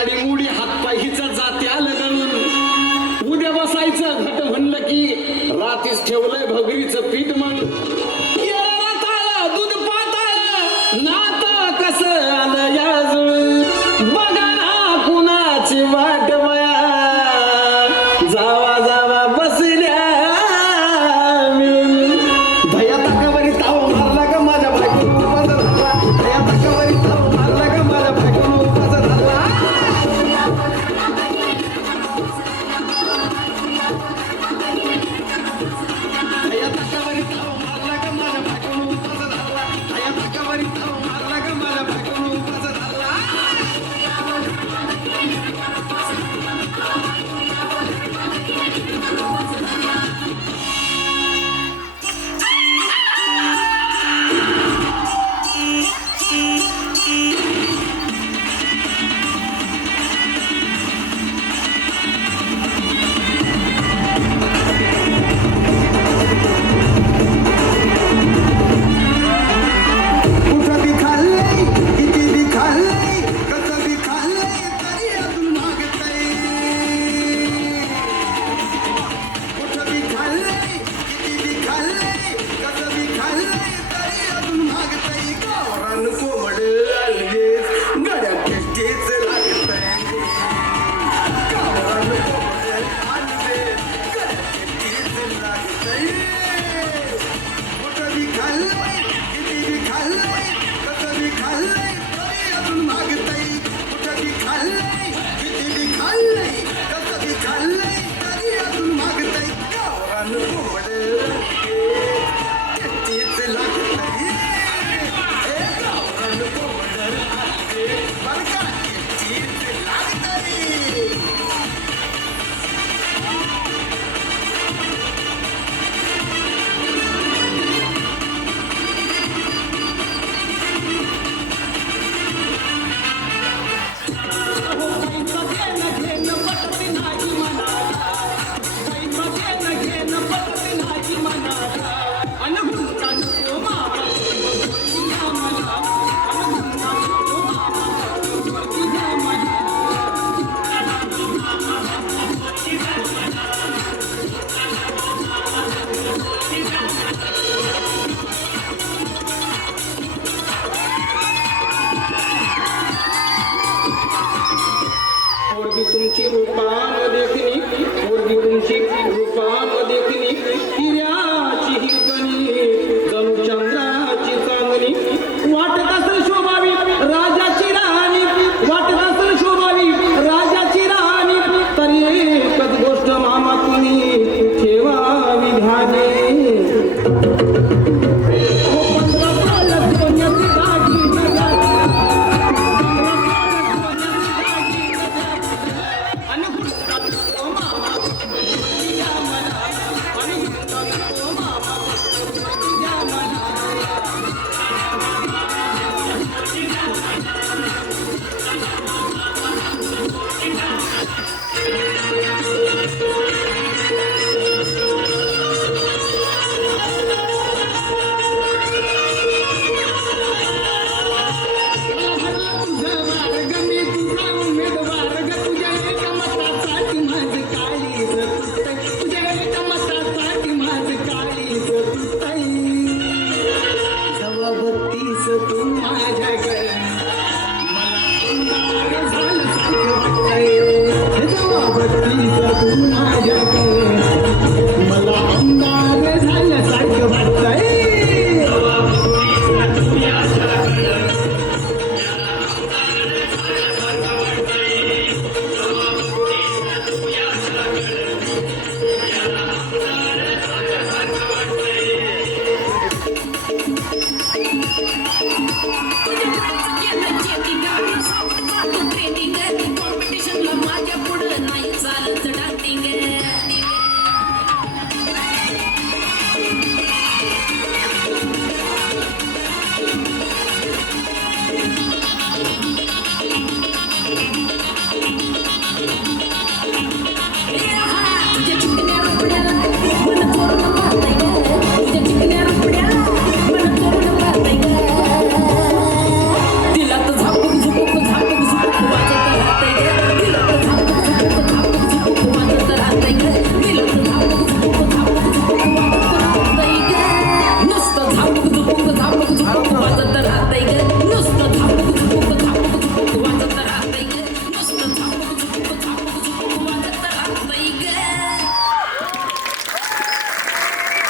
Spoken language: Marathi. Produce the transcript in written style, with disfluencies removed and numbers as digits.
काडी मुडी हातपाय हिचा जात्या लगळून उद्या बसायचं घट म्हणलं की रातीच ठेवलंय भगरीचं पीठ मग दूध पाताळ नातं कसं आलं या जुळून बघा ना कुणाची वाट बया जावा जावा बसल्या मिळून भया ताकावरी ताव मारला का माझ्या बायकोनं उपास धरला भया ताकावरी ताव मारला का माझ्या बायकोनं उपास धरला भया ताकावरी ताव मारला का माझ्या बायकोनं उपास धरला भया ताकावरी ताव मारला का माझ्या बायकोनं उपास धरला कुठं बी खाल्लंय किती बी खाल्लंय कसं बी खाल्लंय तरी अजून मागतंय कुठं बी खाल्लंय किती बी खाल्लंय कसं बी खाल्लंय तरी अजून मागतंय गावरान कोंबड अलगेच गड्या टेस्टीच लागतंय गावरान कोंबड अलगेच गड्या टेस्टीच लागतंय कुठं बी खाल्लंय किती बी खाल्लंय कसं बी खाल्लंय तरी अजून मागतंय कुठं बी खाल्लंय किती बी खाल्लंय कसं बी खाल्लंय तरी अजून मागतंय गावरान कोंबड टेस्टीच लागतंय गावरान कोंबड अलगेच बरं का टेस्टीच लागतंय पोरगी तुमची रूपान देखणी पोरगी तुमची रूपान देखणी हिऱ्याची हिरकणी जणू चंद्राची चांदणी वाटत असेल शोभावी राजाची राणी वाटत असेल शोभावी राजाची राणी तरी एकच गोष्ट मामा तुम्ही ठेवावी ध्यानी